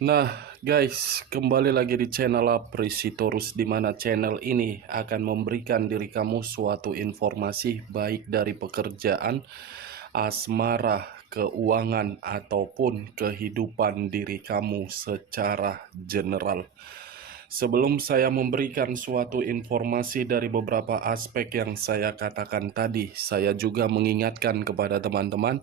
Nah guys, kembali lagi di channel Apresitorus, di mana channel ini akan memberikan diri kamu suatu informasi baik dari pekerjaan, asmara, keuangan, ataupun kehidupan diri kamu secara general. Sebelum saya memberikan suatu informasi dari beberapa aspek yang saya katakan tadi, saya juga mengingatkan kepada teman-teman,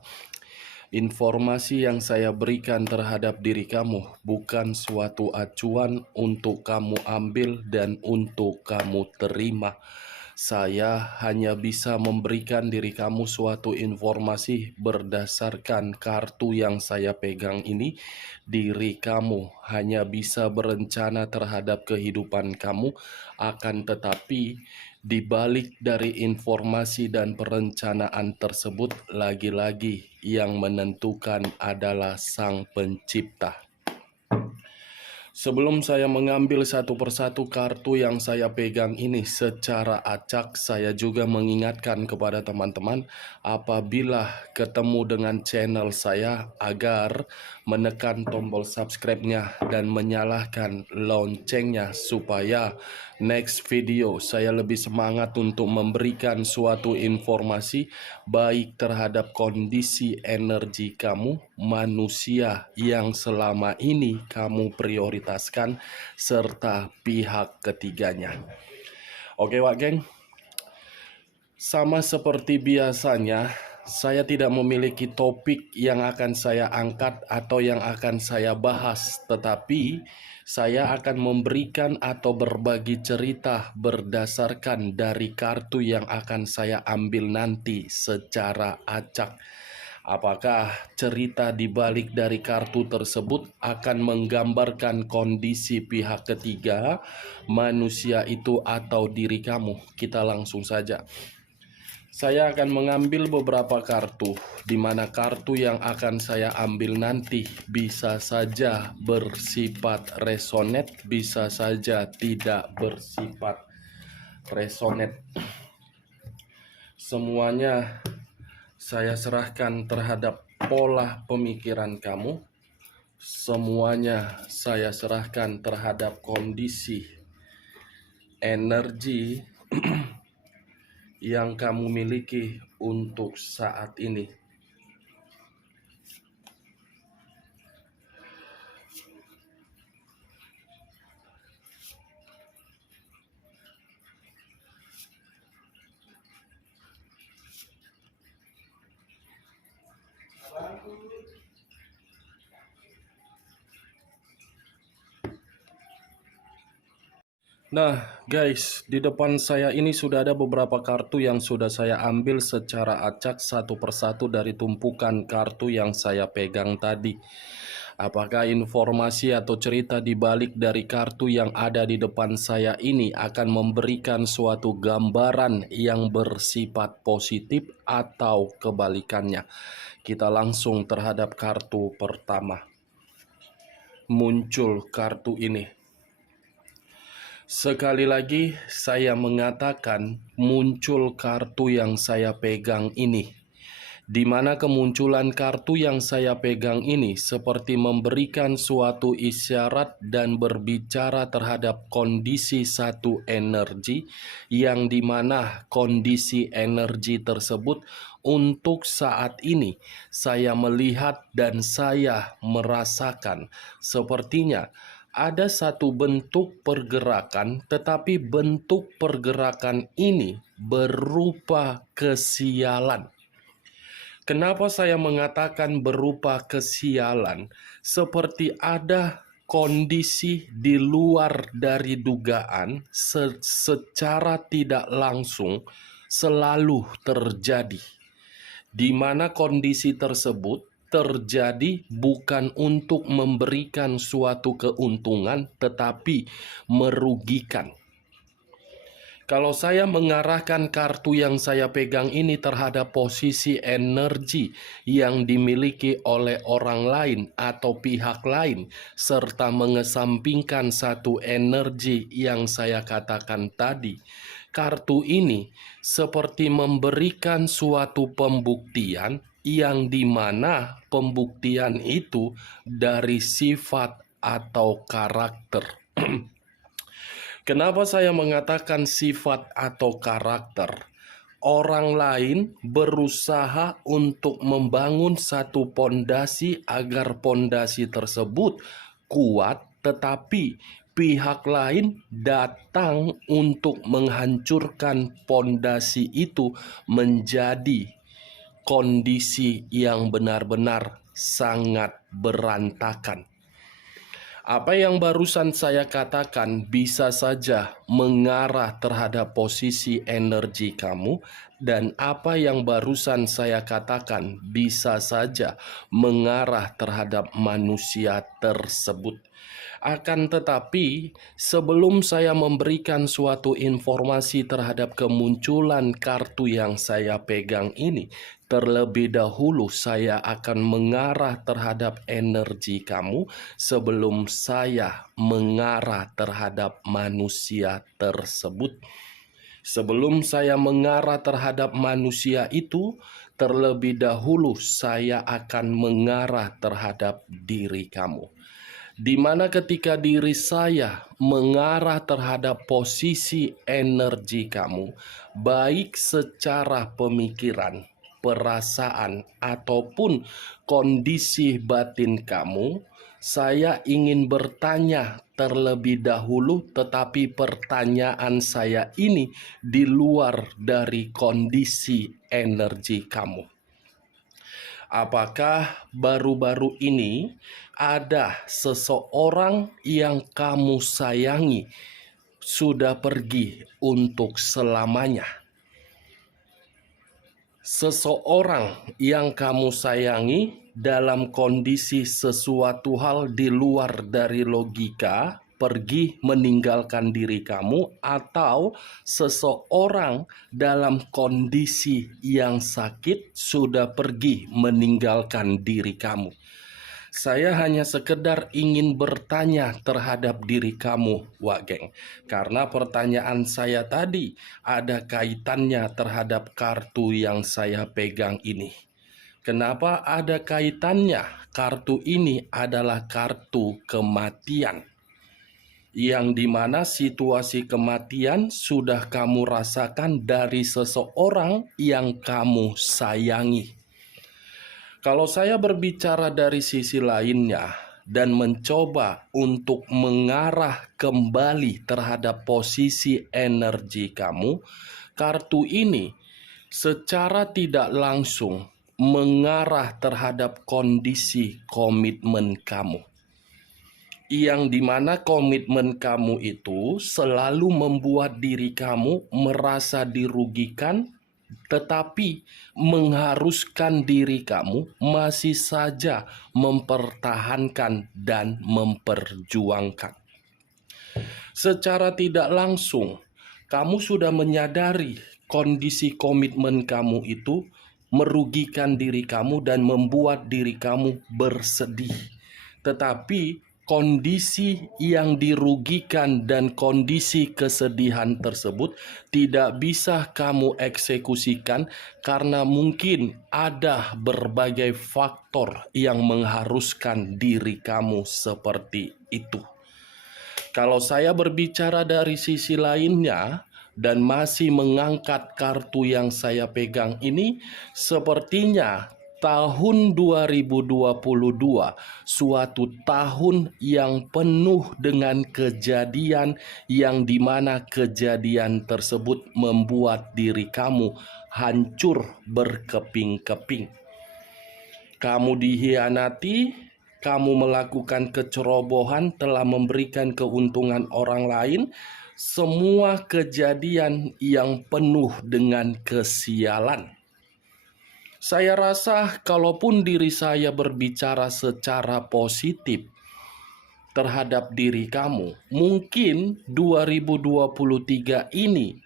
informasi yang saya berikan terhadap diri kamu bukan suatu acuan untuk kamu ambil dan untuk kamu terima. Saya hanya bisa memberikan diri kamu suatu informasi berdasarkan kartu yang saya pegang ini. Diri kamu hanya bisa berencana terhadap kehidupan kamu, akan tetapi di balik dari informasi dan perencanaan tersebut, lagi-lagi yang menentukan adalah Sang Pencipta. Sebelum saya mengambil satu persatu kartu yang saya pegang ini secara acak, saya juga mengingatkan kepada teman-teman apabila ketemu dengan channel saya agar menekan tombol subscribe-nya dan menyalakan loncengnya supaya next video saya lebih semangat untuk memberikan suatu informasi baik terhadap kondisi energi kamu, manusia yang selama ini kamu prioritaskan, serta pihak ketiganya. Oke Wak Geng, sama seperti biasanya, saya tidak memiliki topik yang akan saya angkat atau yang akan saya bahas, tetapi saya akan memberikan atau berbagi cerita berdasarkan dari kartu yang akan saya ambil nanti secara acak. Apakah cerita di balik dari kartu tersebut akan menggambarkan kondisi pihak ketiga, manusia itu atau diri kamu? Kita langsung saja. Saya akan mengambil beberapa kartu, di mana kartu yang akan saya ambil nanti bisa saja bersifat resonate, bisa saja tidak bersifat resonate. Semuanya saya serahkan terhadap pola pemikiran kamu. Semuanya saya serahkan terhadap kondisi energi yang kamu miliki untuk saat ini. Nah guys, di depan saya ini sudah ada beberapa kartu yang sudah saya ambil secara acak satu persatu dari tumpukan kartu yang saya pegang tadi. Apakah informasi atau cerita di balik dari kartu yang ada di depan saya ini akan memberikan suatu gambaran yang bersifat positif atau kebalikannya? Kita langsung terhadap kartu pertama. Muncul kartu ini. Sekali lagi saya mengatakan muncul kartu yang saya pegang ini, di mana kemunculan kartu yang saya pegang ini seperti memberikan suatu isyarat dan berbicara terhadap kondisi satu energi, yang dimana kondisi energi tersebut untuk saat ini saya melihat dan saya merasakan sepertinya ada satu bentuk pergerakan, tetapi bentuk pergerakan ini berupa kesialan. Kenapa saya mengatakan berupa kesialan? Seperti ada kondisi di luar dari dugaan secara tidak langsung selalu terjadi, di mana kondisi tersebut terjadi bukan untuk memberikan suatu keuntungan tetapi merugikan. Kalau saya mengarahkan kartu yang saya pegang ini terhadap posisi energi yang dimiliki oleh orang lain atau pihak lain, serta mengesampingkan satu energi yang saya katakan tadi, kartu ini seperti memberikan suatu pembuktian yang dimana pembuktian itu dari sifat atau karakter. Kenapa saya mengatakan sifat atau karakter? Orang lain berusaha untuk membangun satu pondasi agar pondasi tersebut kuat, tetapi pihak lain datang untuk menghancurkan pondasi itu menjadi kondisi yang benar-benar sangat berantakan. Apa yang barusan saya katakan bisa saja mengarah terhadap posisi energi kamu, dan apa yang barusan saya katakan bisa saja mengarah terhadap manusia tersebut. Akan tetapi, sebelum saya memberikan suatu informasi terhadap kemunculan kartu yang saya pegang ini, terlebih dahulu saya akan mengarah terhadap energi kamu sebelum saya mengarah terhadap manusia tersebut. Sebelum saya mengarah terhadap manusia itu, terlebih dahulu saya akan mengarah terhadap diri kamu. Di mana ketika diri saya mengarah terhadap posisi energi kamu, baik secara pemikiran, perasaan, ataupun kondisi batin kamu, saya ingin bertanya terlebih dahulu, tetapi pertanyaan saya ini di luar dari kondisi energi kamu. Apakah baru-baru ini ada seseorang yang kamu sayangi sudah pergi untuk selamanya? Seseorang yang kamu sayangi dalam kondisi sesuatu hal di luar dari logika pergi meninggalkan diri kamu, atau seseorang dalam kondisi yang sakit sudah pergi meninggalkan diri kamu. Saya hanya sekedar ingin bertanya terhadap diri kamu, Wak Geng. Karena pertanyaan saya tadi ada kaitannya terhadap kartu yang saya pegang ini. Kenapa ada kaitannya? Kartu ini adalah kartu kematian, yang dimana situasi kematian sudah kamu rasakan dari seseorang yang kamu sayangi. Kalau saya berbicara dari sisi lainnya dan mencoba untuk mengarah kembali terhadap posisi energi kamu, kartu ini secara tidak langsung mengarah terhadap kondisi komitmen kamu, yang dimana komitmen kamu itu selalu membuat diri kamu merasa dirugikan, tetapi mengharuskan diri kamu masih saja mempertahankan dan memperjuangkan. Secara tidak langsung, kamu sudah menyadari kondisi komitmen kamu itu merugikan diri kamu dan membuat diri kamu bersedih. Tetapi kondisi yang dirugikan dan kondisi kesedihan tersebut tidak bisa kamu eksekusikan karena mungkin ada berbagai faktor yang mengharuskan diri kamu seperti itu. Kalau saya berbicara dari sisi lainnya dan masih mengangkat kartu yang saya pegang ini, sepertinya tahun 2022 suatu tahun yang penuh dengan kejadian yang dimana kejadian tersebut membuat diri kamu hancur berkeping-keping. Kamu dihianati, kamu melakukan kecerobohan, telah memberikan keuntungan orang lain, semua kejadian yang penuh dengan kesialan. Saya rasa kalaupun diri saya berbicara secara positif terhadap diri kamu, mungkin 2023 ini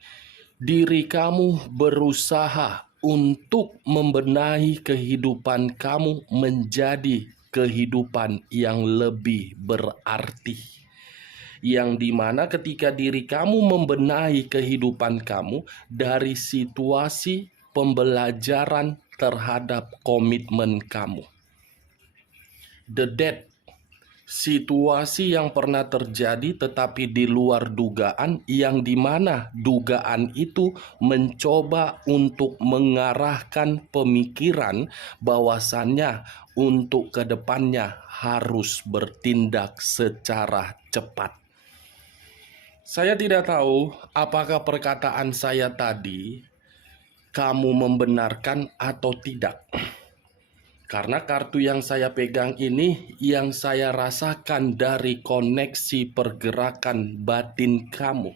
diri kamu berusaha untuk membenahi kehidupan kamu menjadi kehidupan yang lebih berarti, yang dimana ketika diri kamu membenahi kehidupan kamu dari situasi pembelajaran terhadap komitmen kamu. The dead, situasi yang pernah terjadi tetapi di luar dugaan, yang dimana dugaan itu mencoba untuk mengarahkan pemikiran bahwasannya untuk kedepannya harus bertindak secara cepat. Saya tidak tahu apakah perkataan saya tadi kamu membenarkan atau tidak. Karena kartu yang saya pegang ini yang saya rasakan dari koneksi pergerakan batin kamu.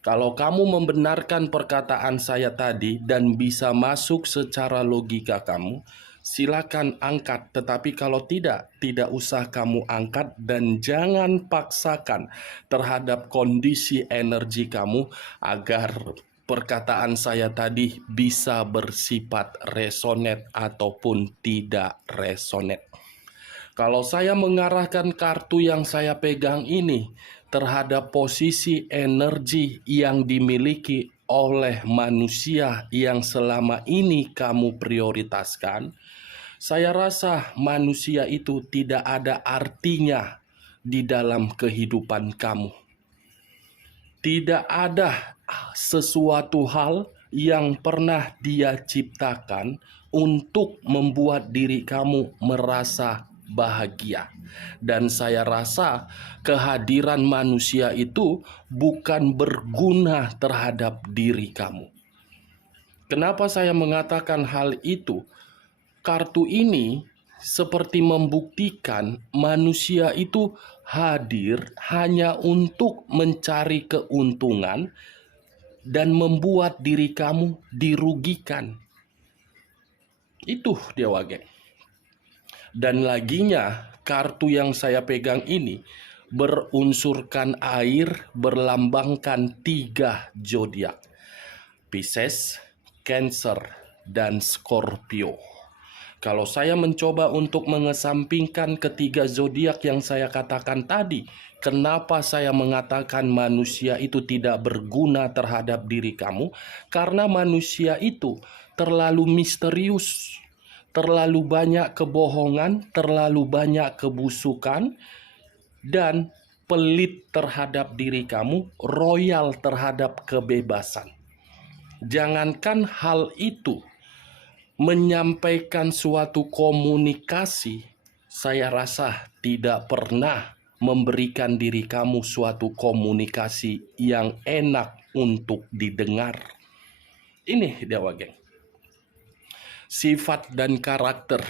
Kalau kamu membenarkan perkataan saya tadi dan bisa masuk secara logika kamu, silakan angkat. Tetapi kalau tidak usah kamu angkat dan jangan paksakan terhadap kondisi energi kamu agar perkataan saya tadi bisa bersifat resonate ataupun tidak resonate. Kalau saya mengarahkan kartu yang saya pegang ini terhadap posisi energi yang dimiliki oleh manusia yang selama ini kamu prioritaskan, saya rasa manusia itu tidak ada artinya di dalam kehidupan kamu. Tidak ada sesuatu hal yang pernah Dia ciptakan untuk membuat diri kamu merasa bahagia. Dan saya rasa kehadiran manusia itu bukan berguna terhadap diri kamu. Kenapa saya mengatakan hal itu? Kartu ini seperti membuktikan manusia itu hadir hanya untuk mencari keuntungan dan membuat diri kamu dirugikan. Itu dia wage. Dan laginya kartu yang saya pegang ini berunsurkan air, berlambangkan 3 zodiak: Pisces, Cancer, dan Scorpio. Kalau saya mencoba untuk mengesampingkan ketiga zodiak yang saya katakan tadi, kenapa saya mengatakan manusia itu tidak berguna terhadap diri kamu? Karena manusia itu terlalu misterius, terlalu banyak kebohongan, terlalu banyak kebusukan, dan pelit terhadap diri kamu, royal terhadap kebebasan. Jangankan hal itu, menyampaikan suatu komunikasi, saya rasa tidak pernah memberikan diri kamu suatu komunikasi yang enak untuk didengar. Ini dia wageng. Sifat dan karakter.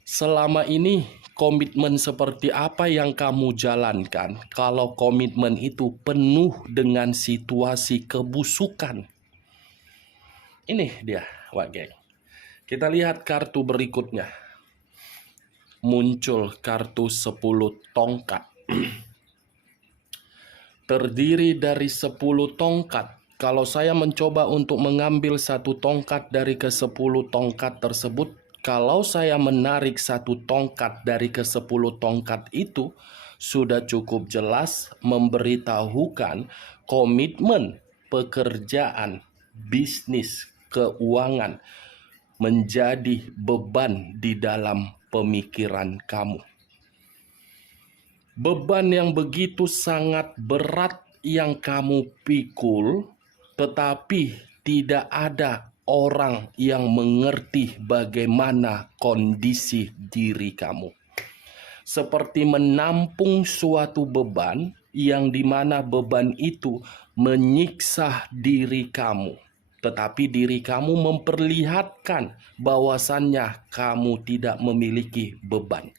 Selama ini komitmen seperti apa yang kamu jalankan? Kalau komitmen itu penuh dengan situasi kebusukan. Ini dia wageng. Kita lihat kartu berikutnya. Muncul kartu 10 tongkat. Terdiri dari 10 tongkat. Kalau saya mencoba untuk mengambil satu tongkat dari ke-10 tongkat tersebut, kalau saya menarik satu tongkat dari ke-10 tongkat itu, sudah cukup jelas memberitahukan komitmen, pekerjaan, bisnis, keuangan menjadi beban di dalam pemikiran kamu. Beban yang begitu sangat berat yang kamu pikul, tetapi tidak ada orang yang mengerti bagaimana kondisi diri kamu. Seperti menampung suatu beban yang dimana beban itu menyiksa diri kamu. Tetapi diri kamu memperlihatkan bahwasannya kamu tidak memiliki beban.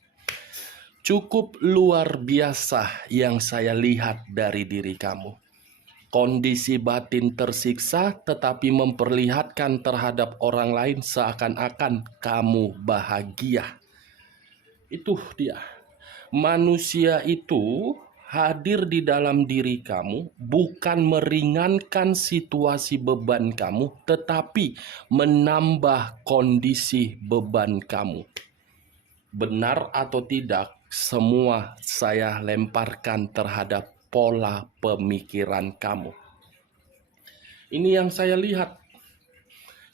Cukup luar biasa yang saya lihat dari diri kamu. Kondisi batin tersiksa tetapi memperlihatkan terhadap orang lain seakan-akan kamu bahagia. Itu dia. Manusia itu hadir di dalam diri kamu bukan meringankan situasi beban kamu, tetapi menambah kondisi beban kamu. Benar atau tidak, semua saya lemparkan terhadap pola pemikiran kamu. Ini yang saya lihat.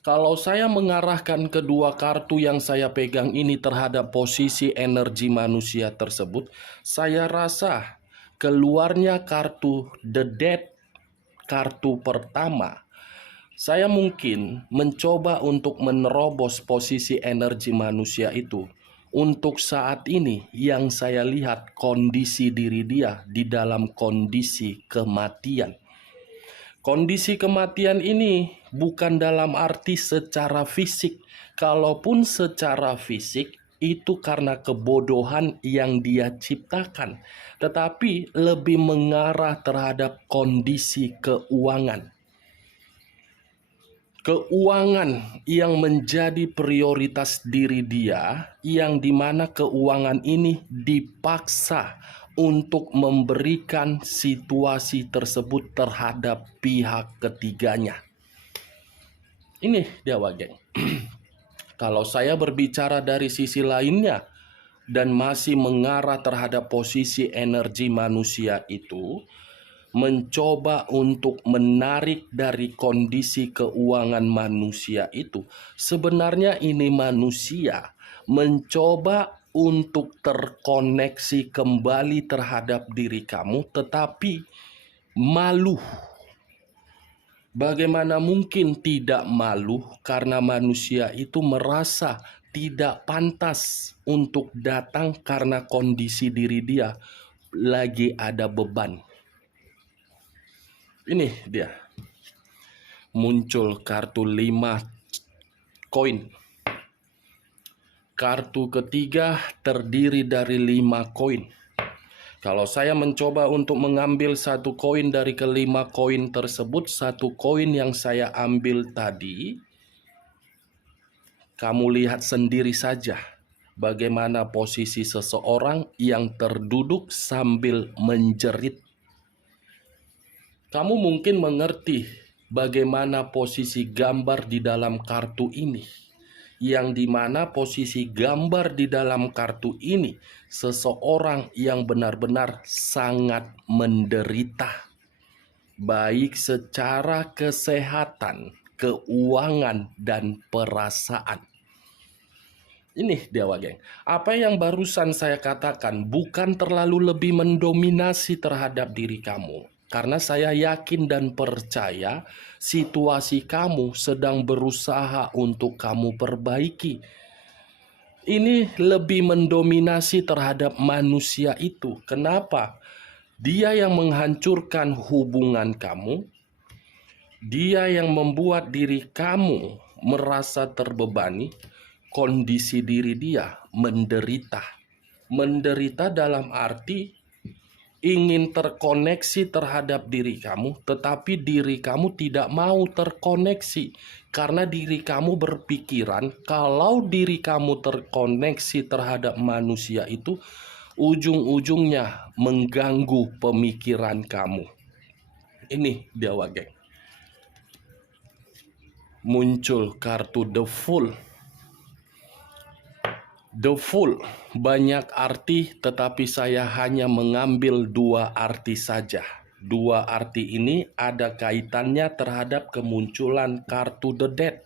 Kalau saya mengarahkan kedua kartu yang saya pegang ini terhadap posisi energi manusia tersebut, saya rasa keluarnya kartu The Death, kartu pertama. Saya mungkin mencoba untuk menerobos posisi energi manusia itu. Untuk saat ini yang saya lihat kondisi diri dia di dalam kondisi kematian. Kondisi kematian ini bukan dalam arti secara fisik. Kalaupun secara fisik itu karena kebodohan yang dia ciptakan, tetapi lebih mengarah terhadap kondisi keuangan. Keuangan yang menjadi prioritas diri dia, yang dimana keuangan ini dipaksa untuk memberikan situasi tersebut terhadap pihak ketiganya. Ini dia geng. Kalau saya berbicara dari sisi lainnya dan masih mengarah terhadap posisi energi manusia itu, mencoba untuk menarik dari kondisi keuangan manusia itu. Sebenarnya ini manusia mencoba untuk terkoneksi kembali terhadap diri kamu, tetapi malu. Bagaimana mungkin tidak malu? Karena manusia itu merasa tidak pantas untuk datang karena kondisi diri dia lagi ada beban. Ini dia. Muncul kartu 5 koin. Kartu ketiga terdiri dari 5 koin. Kalau saya mencoba untuk mengambil satu koin dari kelima koin tersebut, satu koin yang saya ambil tadi, kamu lihat sendiri saja bagaimana posisi seseorang yang terduduk sambil menjerit. Kamu mungkin mengerti bagaimana posisi gambar di dalam kartu ini. Yang dimana posisi gambar di dalam kartu ini seseorang yang benar-benar sangat menderita. Baik secara kesehatan, keuangan, dan perasaan. Ini dia geng. Apa yang barusan saya katakan bukan terlalu lebih mendominasi terhadap diri kamu. Karena saya yakin dan percaya situasi kamu sedang berusaha untuk kamu perbaiki. Ini lebih mendominasi terhadap manusia itu. Kenapa? Dia yang menghancurkan hubungan kamu. Dia yang membuat diri kamu merasa terbebani. Kondisi diri dia menderita. Menderita dalam arti ingin terkoneksi terhadap diri kamu, tetapi diri kamu tidak mau terkoneksi. Karena diri kamu berpikiran, kalau diri kamu terkoneksi terhadap manusia itu, ujung-ujungnya mengganggu pemikiran kamu. Ini dia geng. Muncul kartu The Fool. The Fool banyak arti, tetapi saya hanya mengambil 2 arti saja. 2 arti ini ada kaitannya terhadap kemunculan kartu The Death.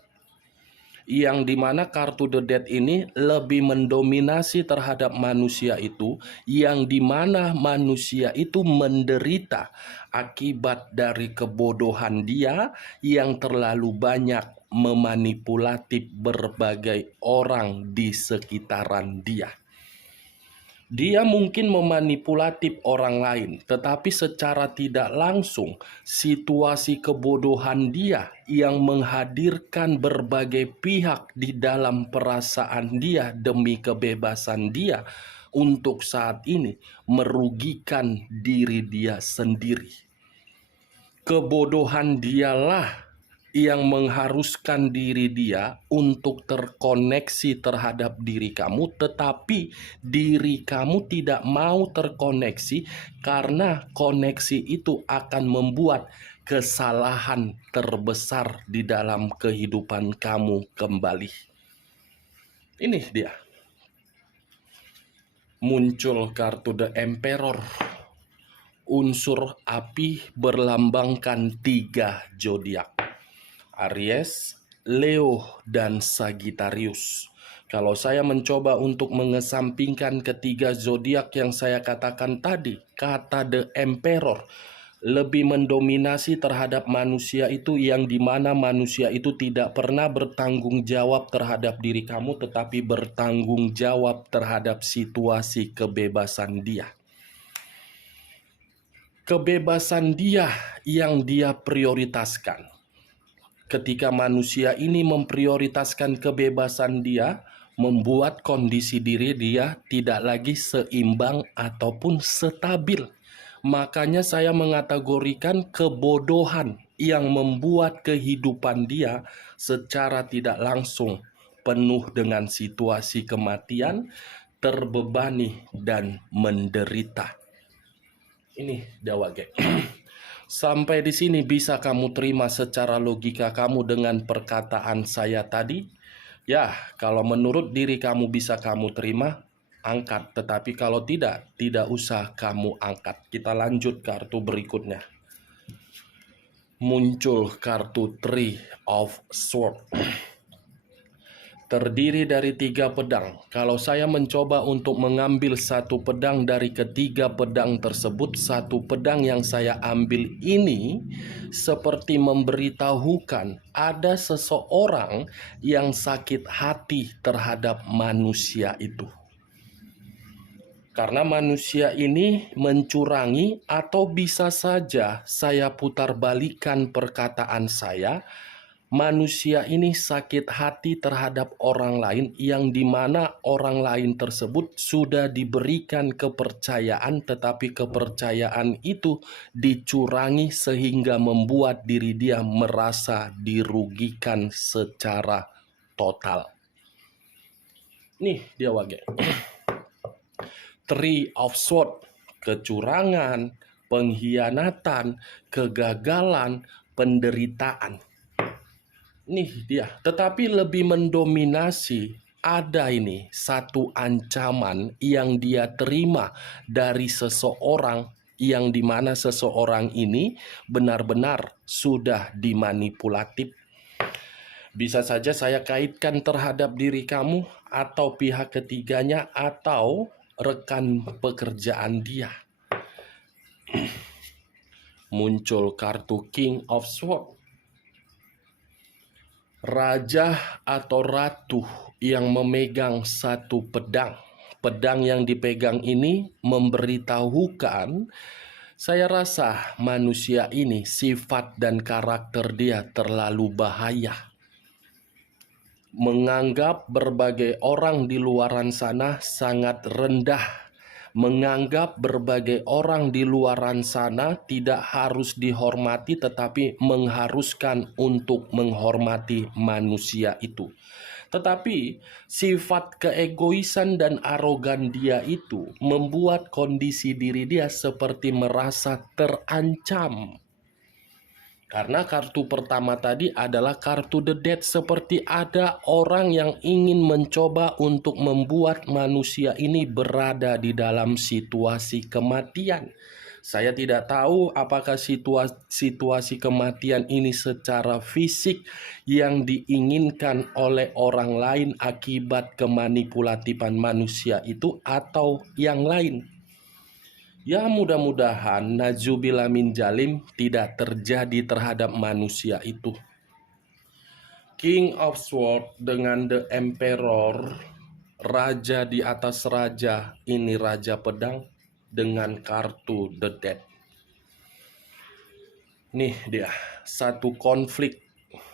Yang dimana kartu The Death ini lebih mendominasi terhadap manusia itu, yang dimana manusia itu menderita akibat dari kebodohan dia yang terlalu banyak memanipulatif berbagai orang di sekitaran dia. Dia mungkin memanipulatif orang lain, tetapi secara tidak langsung situasi kebodohan dia yang menghadirkan berbagai pihak di dalam perasaan dia demi kebebasan dia untuk saat ini merugikan diri dia sendiri. Kebodohan dialah yang mengharuskan diri dia untuk terkoneksi terhadap diri kamu, tetapi diri kamu tidak mau terkoneksi karena koneksi itu akan membuat kesalahan terbesar di dalam kehidupan kamu kembali. Ini dia. Muncul kartu The Emperor. Unsur api berlambangkan 3 zodiak: Aries, Leo, dan Sagittarius. Kalau saya mencoba untuk mengesampingkan ketiga zodiak yang saya katakan tadi, kata The Emperor lebih mendominasi terhadap manusia itu, yang dimana manusia itu tidak pernah bertanggung jawab terhadap diri kamu, tetapi bertanggung jawab terhadap situasi kebebasan dia. Kebebasan dia yang dia prioritaskan. Ketika manusia ini memprioritaskan kebebasan dia, membuat kondisi diri dia tidak lagi seimbang ataupun stabil. Makanya saya mengategorikan kebodohan yang membuat kehidupan dia secara tidak langsung penuh dengan situasi kematian, terbebani, dan menderita. Ini Dawage. Sampai di sini bisa kamu terima secara logika kamu dengan perkataan saya tadi? Ya, kalau menurut diri kamu bisa kamu terima, angkat. Tetapi kalau tidak, tidak usah kamu angkat. Kita lanjut kartu berikutnya. Muncul kartu Three of Swords. Terdiri dari 3 pedang. Kalau saya mencoba untuk mengambil satu pedang dari ketiga pedang tersebut, satu pedang yang saya ambil ini seperti memberitahukan ada seseorang yang sakit hati terhadap manusia itu. Karena manusia ini mencurangi, atau bisa saja saya putar balikan perkataan saya, manusia ini sakit hati terhadap orang lain, yang dimana orang lain tersebut sudah diberikan kepercayaan, tetapi kepercayaan itu dicurangi sehingga membuat diri dia merasa dirugikan secara total. Nih dia Wage. Three of Swords, kecurangan, pengkhianatan, kegagalan, penderitaan. Nih dia, tetapi lebih mendominasi ada ini satu ancaman yang dia terima dari seseorang, yang dimana seseorang ini benar-benar sudah dimanipulatif. Bisa saja saya kaitkan terhadap diri kamu, atau pihak ketiganya, atau rekan pekerjaan dia. Muncul kartu King of Swords. Raja atau ratu yang memegang satu pedang. Pedang yang dipegang ini memberitahukan, saya rasa manusia ini sifat dan karakter dia terlalu bahaya. Menganggap berbagai orang di luaran sana sangat rendah. Menganggap berbagai orang di luaran sana tidak harus dihormati, tetapi mengharuskan untuk menghormati manusia itu. Tetapi sifat keegoisan dan arogan dia itu membuat kondisi diri dia seperti merasa terancam. Karena kartu pertama tadi adalah kartu The Death, seperti ada orang yang ingin mencoba untuk membuat manusia ini berada di dalam situasi kematian. Saya tidak tahu apakah situasi kematian ini secara fisik yang diinginkan oleh orang lain akibat kemanipulatifan manusia itu, atau yang lain. Ya, mudah-mudahan najubillah min jalim tidak terjadi terhadap manusia itu. King of Swords dengan The Emperor, raja di atas raja, ini raja pedang dengan kartu The Death. Nih dia, satu konflik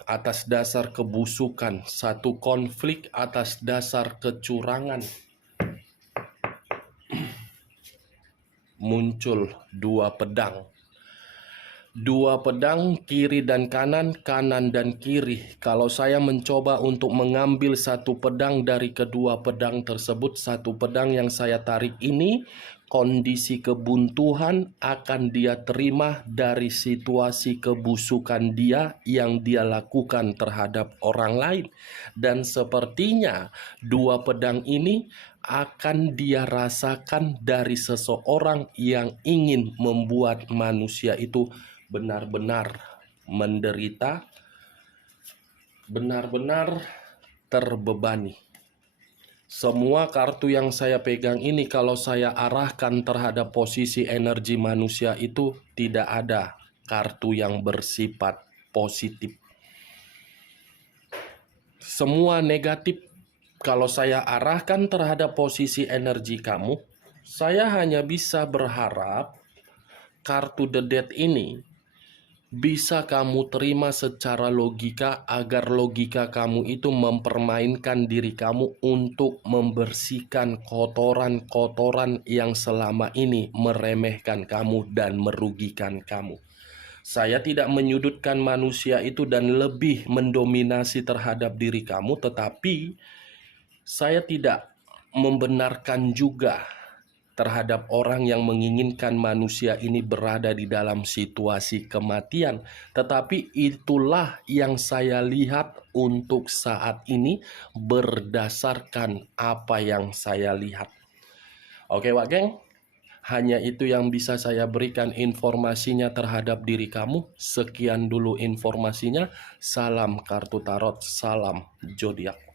atas dasar kebusukan, satu konflik atas dasar kecurangan. Muncul 2 pedang. 2 pedang kiri dan kanan, kanan dan kiri. Kalau saya mencoba untuk mengambil satu pedang dari kedua pedang tersebut, satu pedang yang saya tarik ini kondisi kebuntuan akan dia terima dari situasi kebusukan dia yang dia lakukan terhadap orang lain. Dan sepertinya dua pedang ini akan dia rasakan dari seseorang yang ingin membuat manusia itu benar-benar menderita, benar-benar terbebani. Semua kartu yang saya pegang ini kalau saya arahkan terhadap posisi energi manusia itu tidak ada kartu yang bersifat positif. Semua negatif kalau saya arahkan terhadap posisi energi kamu, saya hanya bisa berharap kartu The Death ini bisa kamu terima secara logika agar logika kamu itu mempermainkan diri kamu untuk membersihkan kotoran-kotoran yang selama ini meremehkan kamu dan merugikan kamu. Saya tidak menyudutkan manusia itu dan lebih mendominasi terhadap diri kamu, tetapi saya tidak membenarkan juga terhadap orang yang menginginkan manusia ini berada di dalam situasi kematian. Tetapi itulah yang saya lihat untuk saat ini berdasarkan apa yang saya lihat. Oke Wak Geng, hanya itu yang bisa saya berikan informasinya terhadap diri kamu. Sekian dulu informasinya. Salam kartu tarot, salam zodiak.